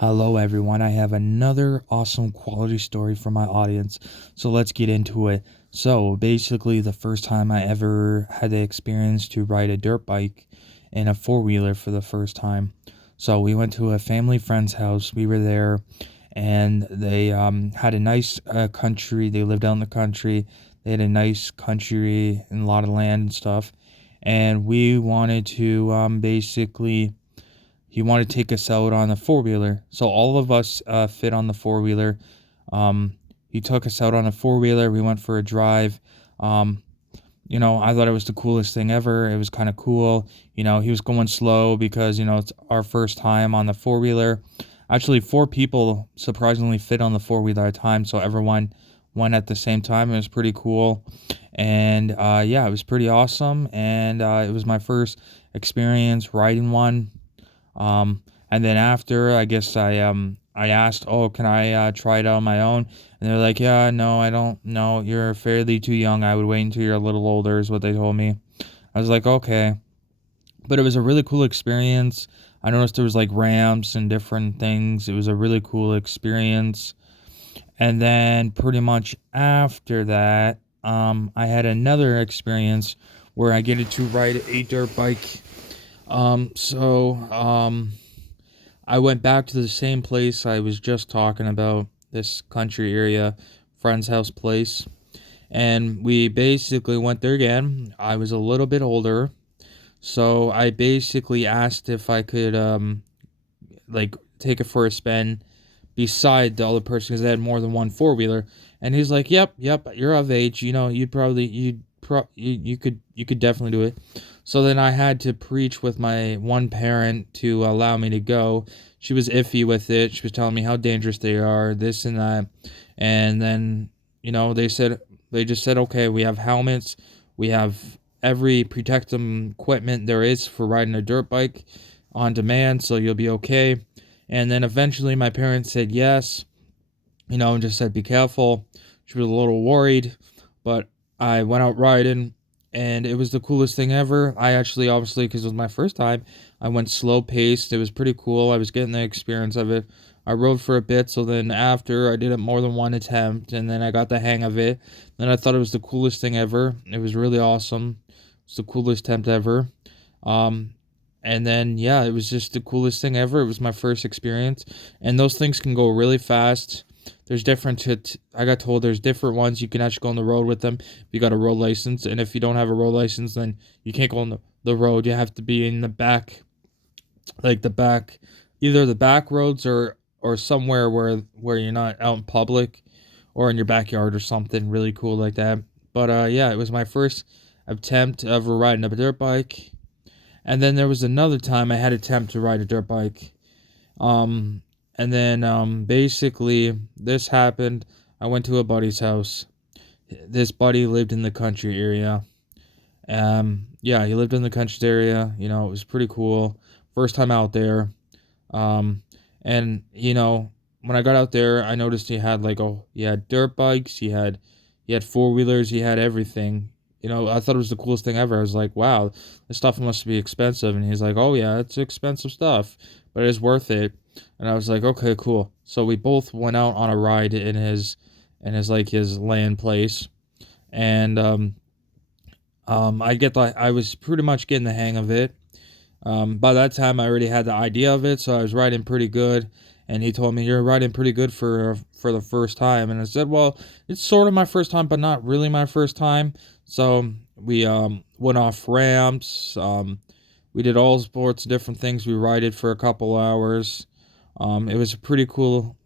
Hello, everyone. I have another awesome quality story for my audience. So let's get into it. So, basically, the first time I ever had the experience to ride a dirt bike in a four wheeler for the first time. So, we went to a family friend's house. We were there, and they had a nice country. They lived out in the country. They had a nice country and a lot of land and stuff. And we wanted to basically he wanted to take us out on a four wheeler. So all of us fit on the four wheeler. Um, he took us out on a four wheeler. We went for a drive. Um, I thought it was the coolest thing ever. It was kind of cool. He was going slow because, it's our first time on the four wheeler. Actually, four people surprisingly fit on the four wheeler at a time. So everyone went at the same time. It was pretty cool. And yeah, it was pretty awesome. And it was my first experience riding one. And then after, I guess I asked, "Oh, can I try it out on my own?" And they're like, "Yeah, no, I don't know. You're fairly too young. I would wait until you're a little older," is what they told me. I was like, "Okay." But it was a really cool experience. I noticed there was like ramps and different things. It was a really cool experience. And then pretty much after that, I had another experience where I get to ride a dirt bike. I went back to the same place I was just talking about, this country area, friend's house place. And we basically went there again. I was a little bit older. So I basically asked if I could, like, take it for a spin beside the other person because they had more than one four wheeler. And he's like, "Yep, you're of age. You could definitely do it." So then I had to preach with my one parent to allow me to go. She was iffy with it. She was telling me how dangerous they are, this and that. And then, they just said, "Okay, we have helmets. We have every protective equipment there is for riding a dirt bike on demand, so you'll be okay." And then eventually my parents said yes, and just said, "Be careful." She was a little worried, but I went out riding and it was the coolest thing ever. I actually, obviously, because it was my first time, I went slow paced. It was pretty cool. I was getting the experience of it. I rode for a bit, so then after I did it more than one attempt, and then I got the hang of it. Then I thought it was the coolest thing ever. It was really awesome. It's the coolest attempt ever. Um, and then yeah, it was just the coolest thing ever. It was my first experience, and those things can go really fast. There's I got told there's different ones you can actually go on the road with them if you got a road license, and if you don't have a road license, then you can't go on the road. You have to be in the back, like the back, either the back roads or somewhere where you're not out in public, or in your backyard or something really cool like that. But yeah, it was my first attempt ever riding a dirt bike. And then there was another time I had attempt to ride a dirt bike. Um, and then basically this happened. I went to a buddy's house. This buddy lived in the country area. Yeah, he lived in the country area. It was pretty cool. First time out there. Um, and when I got out there, I noticed he had dirt bikes. He had four wheelers. He had everything. I thought it was the coolest thing ever. I was like, wow, this stuff must be expensive. And he's like, oh yeah, it's expensive stuff, but it's worth it. And I was like, okay, cool. So we both went out on a ride in his land place, and I was pretty much getting the hang of it. By that time, I already had the idea of it, so I was riding pretty good. And he told me, "You're riding pretty good for the first time." And I said, "Well, it's sort of my first time, but not really my first time." So we went off ramps. We did all sorts of different things. We rided for a couple hours. It was a pretty cool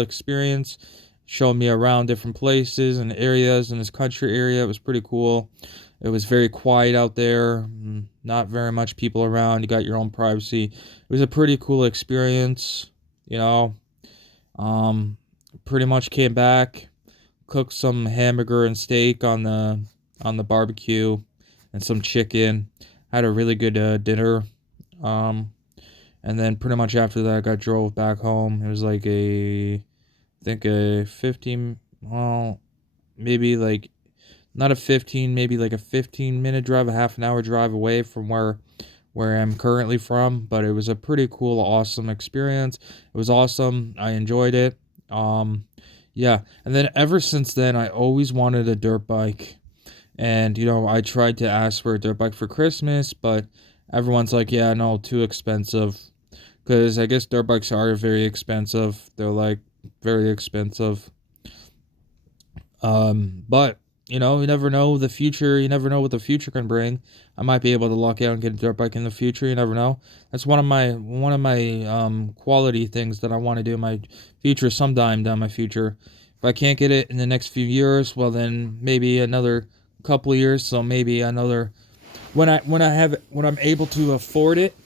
experience. Showed me around different places and areas in this country area. It was pretty cool. It was very quiet out there, not very much people around. You got your own privacy. It was a pretty cool experience, you know. Um, Pretty much came back, cooked some hamburger and steak on the barbecue, and some chicken. Had a really good dinner. Um, and then pretty much after that, I got drove back home. It was like I think a 15, well, maybe like not a 15, maybe like a 15-minute drive, a half an hour drive away from where I'm currently from, but it was a pretty cool, awesome experience. It was awesome. I enjoyed it. Um, yeah, and then ever since then, I always wanted a dirt bike. And, I tried to ask for a dirt bike for Christmas, but everyone's like, yeah, no, too expensive. Because I guess dirt bikes are very expensive. They're like very expensive. But you never know the future. You never know what the future can bring. I might be able to luck out and get a dirt bike in the future. You never know. That's one of my quality things that I want to do in my future sometime down my future. If I can't get it in the next few years, well then maybe another couple of years. So maybe another when I'm able to afford it,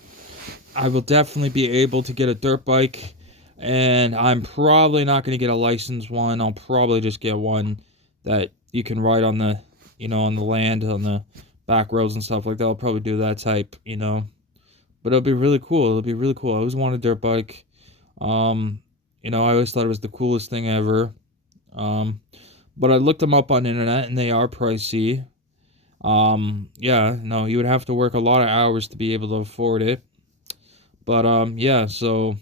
I will definitely be able to get a dirt bike. And I'm probably not going to get a licensed one. I'll probably just get one that you can ride on on the land, on the back roads and stuff like that. I'll probably do that type. But it'll be really cool. It'll be really cool. I always wanted a dirt bike. Um, I always thought it was the coolest thing ever. Um, but I looked them up on the internet and they are pricey. Yeah, no, you would have to work a lot of hours to be able to afford it. But yeah, so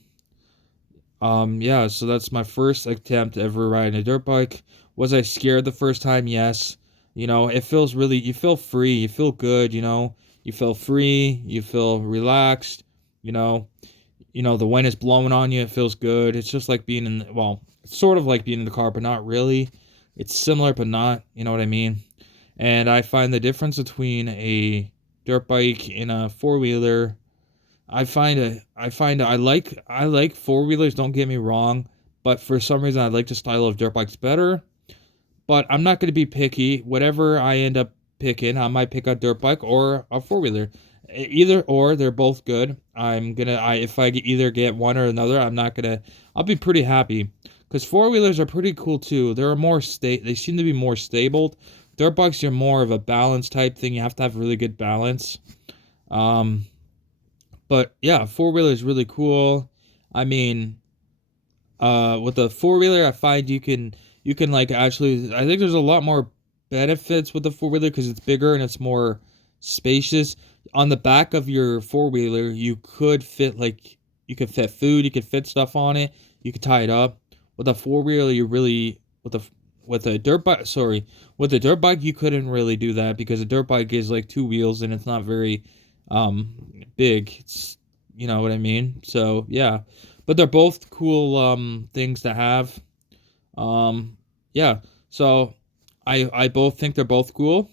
that's my first attempt ever riding a dirt bike. Was I scared the first time? Yes. It feels you feel free, you feel good, you feel free, you feel relaxed, you know, the wind is blowing on you, it feels good. It's just like being well, it's sort of like being in the car, but not really. It's similar, but not, you know what I mean? And I find the difference between a dirt bike and a four-wheeler. I like four-wheelers, don't get me wrong, but for some reason I like the style of dirt bikes better. But I'm not going to be picky. Whatever I end up picking, I might pick a dirt bike or a four-wheeler. Either or, they're both good. If I either get one or another, I'll be pretty happy. Because four-wheelers are pretty cool too. They seem to be more stable. Dirt bikes are more of a balance type thing. You have to have really good balance. Um, but yeah, four-wheeler is really cool. I mean, with a four-wheeler, I find you can like actually, I think there's a lot more benefits with the four-wheeler because it's bigger and it's more spacious. On the back of your four-wheeler, you could fit food, you could fit stuff on it, you could tie it up. With a four-wheeler, you really with a dirt bike, sorry, with a dirt bike you couldn't really do that because a dirt bike is like two wheels and it's not very big. It's, you know what I mean? So, yeah. But they're both cool things to have. Um yeah. So I both think they're both cool.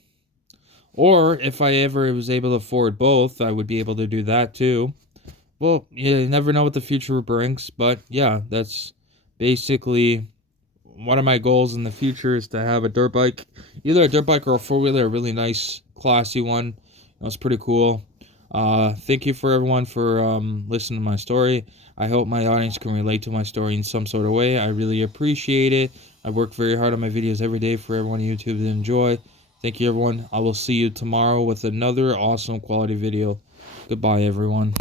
Or if I ever was able to afford both, I would be able to do that too. Well, yeah, you never know what the future brings, but yeah, that's basically one of my goals in the future is to have a dirt bike, either a dirt bike or a four wheeler, a really nice, classy one. It's pretty cool. Thank you for everyone for listening to my story. I hope my audience can relate to my story in some sort of way. I really appreciate it. I work very hard on my videos every day for everyone on YouTube to enjoy. Thank you, everyone. I will see you tomorrow with another awesome quality video. Goodbye, everyone.